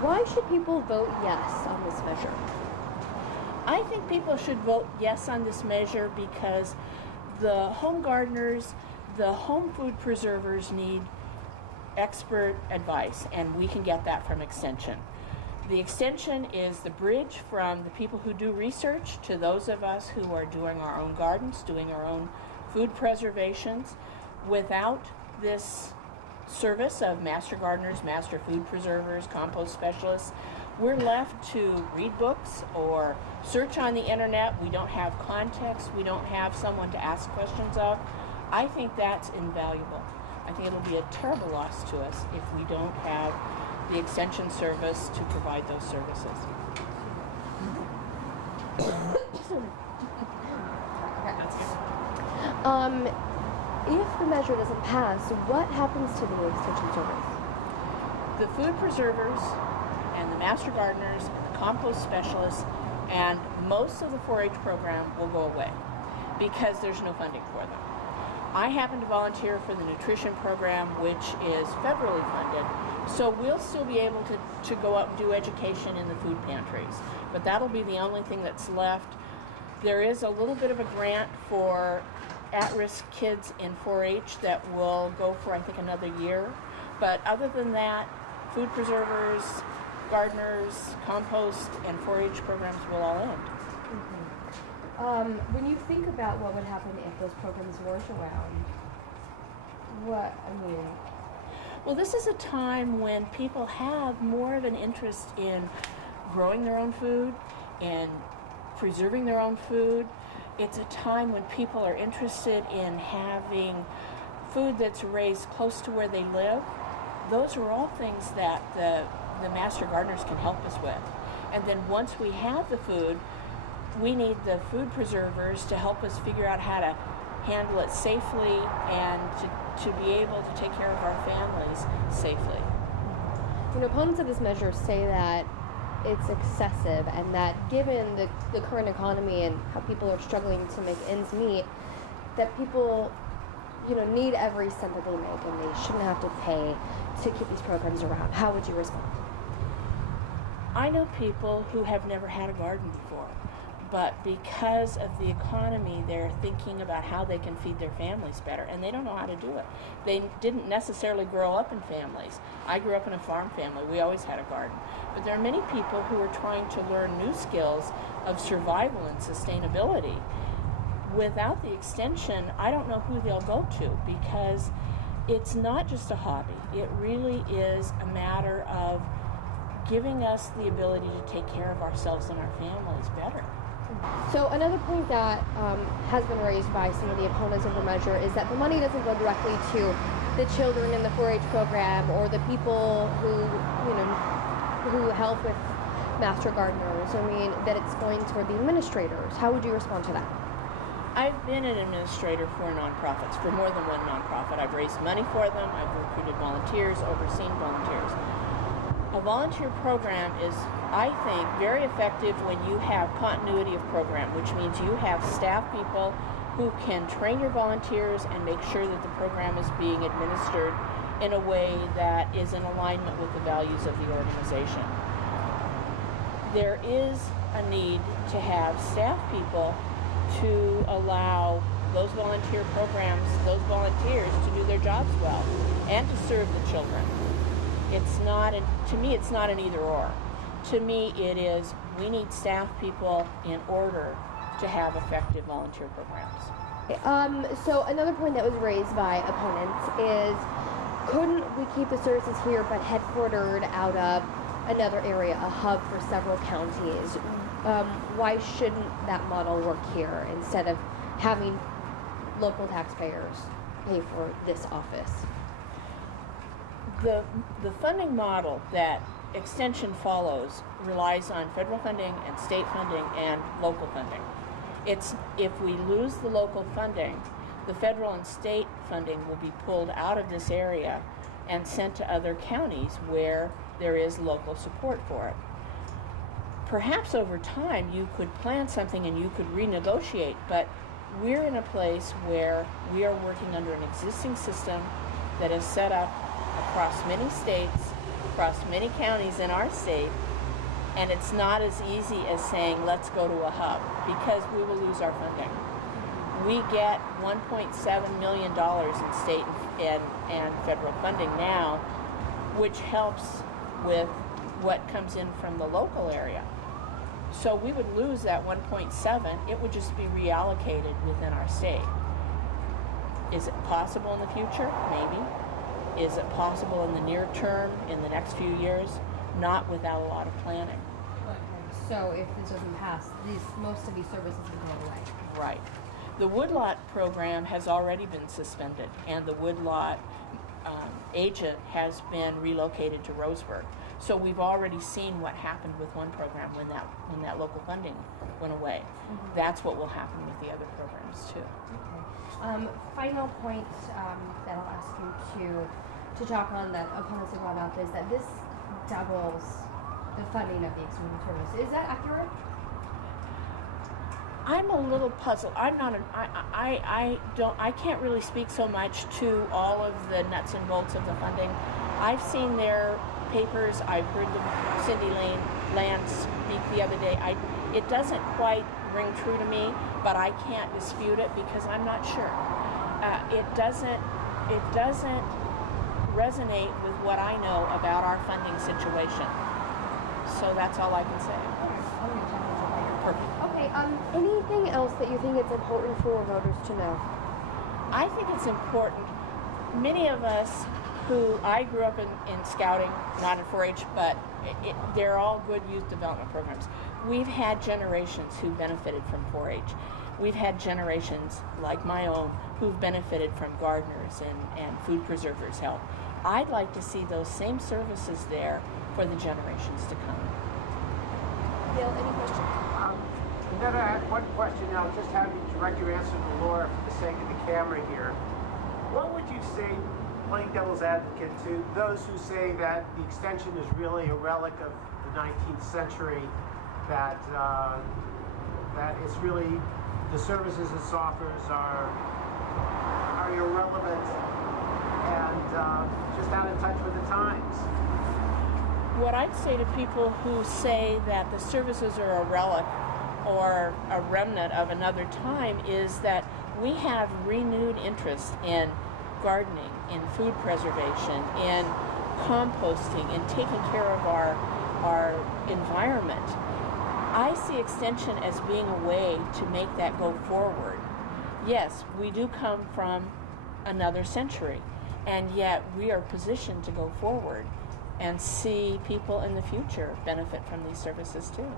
Why should people vote yes on this measure? I think people should vote yes on this measure because the home gardeners, the home food preservers need expert advice, and we can get that from Extension. The Extension is the bridge from the people who do research to those of us who are doing our own gardens, doing our own food preservations. Without this service of master gardeners, master food preservers, compost specialists, we're left to read books or search on the internet. We don't have context. We don't have someone to ask questions of. I think that's invaluable. I think it'll be a terrible loss to us if we don't have the Extension service to provide those services. If the measure doesn't pass, what happens to the Extension service? The food preservers and the master gardeners and the compost specialists and most of the 4-H program will go away because there's no funding for them. I happen to volunteer for the nutrition program, which is federally funded, so we'll still be able to go out and do education in the food pantries, but that'll be the only thing that's left. There is a little bit of a grant for at-risk kids in 4-H that will go for, I think, another year, but other than that, food preservers, gardeners, compost, and 4-H programs will all end. When you think about what would happen if those programs weren't around, well, this is a time when people have more of an interest in growing their own food and preserving their own food. It's a time when people are interested in having food that's raised close to where they live. Those are all things that the master gardeners can help us with. And then once we have the food, we need the food preservers to help us figure out how to handle it safely and to be able to take care of our families safely. Opponents of this measure say that it's excessive and that given the current economy and how people are struggling to make ends meet, that people need every cent that they make and they shouldn't have to pay to keep these programs around. How would you respond? I know people who have never had a garden before, but because of the economy, they're thinking about how they can feed their families better, and they don't know how to do it. They didn't necessarily grow up in families. I grew up in a farm family. We always had a garden. But there are many people who are trying to learn new skills of survival and sustainability. Without the Extension, I don't know who they'll go to, because it's not just a hobby. It really is a matter of giving us the ability to take care of ourselves and our families better. So another point that has been raised by some of the opponents of the measure is that the money doesn't go directly to the children in the 4-H program or the people who help with master gardeners. That it's going toward the administrators. How would you respond to that? I've been an administrator for nonprofits, for more than one nonprofit. I've raised money for them. I've recruited volunteers, overseen volunteers. A volunteer program is, I think, very effective when you have continuity of program, which means you have staff people who can train your volunteers and make sure that the program is being administered in a way that is in alignment with the values of the organization. There is a need to have staff people to allow those volunteer programs, those volunteers to do their jobs well and to serve the children. To me, it's not an either or. To me, it is we need staff people in order to have effective volunteer programs. So another point that was raised by opponents is, couldn't we keep the services here but headquartered out of another area, a hub for several counties? Why shouldn't that model work here instead of having local taxpayers pay for this office? The funding model that Extension follows relies on federal funding and state funding and local funding. If we lose the local funding, the federal and state funding will be pulled out of this area and sent to other counties where there is local support for it. Perhaps over time you could plan something and you could renegotiate, but we're in a place where we are working under an existing system that is set up across many states across many counties in our state, and it's not as easy as saying, let's go to a hub, because we will lose our funding. We get $1.7 million in state and federal funding now, which helps with what comes in from the local area. So we would lose that 1.7. It would just be reallocated within our state. Is it possible in the future? Maybe. Is it possible in the near term, in the next few years? Not without a lot of planning. So if this doesn't pass, most of these services will go away. Right. The woodlot program has already been suspended, and the woodlot agent has been relocated to Roseburg. So we've already seen what happened with one program when that local funding went away. Mm-hmm. That's what will happen with the other programs too. Okay. Final point that I'll ask you to talk on that opponents have brought up is that this doubles the funding of the extreme service. Is that accurate? I'm a little puzzled. I can't really speak so much to all of the nuts and bolts of the funding. I've seen their papers. I've heard Cindy Land speak the other day. It doesn't quite ring true to me, but I can't dispute it because I'm not sure. It doesn't resonate with what I know about our funding situation. So that's all I can say. Perfect. Okay, anything else that you think it's important for voters to know? I think it's important. Many of us I grew up in scouting, not in 4-H, but they're all good youth development programs. We've had generations who benefited from 4-H. We've had generations like my own who've benefited from gardeners and food preservers help. I'd like to see those same services there for the generations to come. Bill, any questions? Annetta, I had one question. I'll just have you direct your answer to Laura for the sake of the camera here. What would you say, playing devil's advocate, to those who say that the extension is really a relic of the 19th century, that it's really the services it offers are irrelevant and just out of touch with the times? What I'd say to people who say that the services are a relic or a remnant of another time is that we have renewed interest in gardening, in food preservation, in composting, in taking care of our environment. I see extension as being a way to make that go forward. Yes, we do come from another century, and yet we are positioned to go forward and see people in the future benefit from these services too.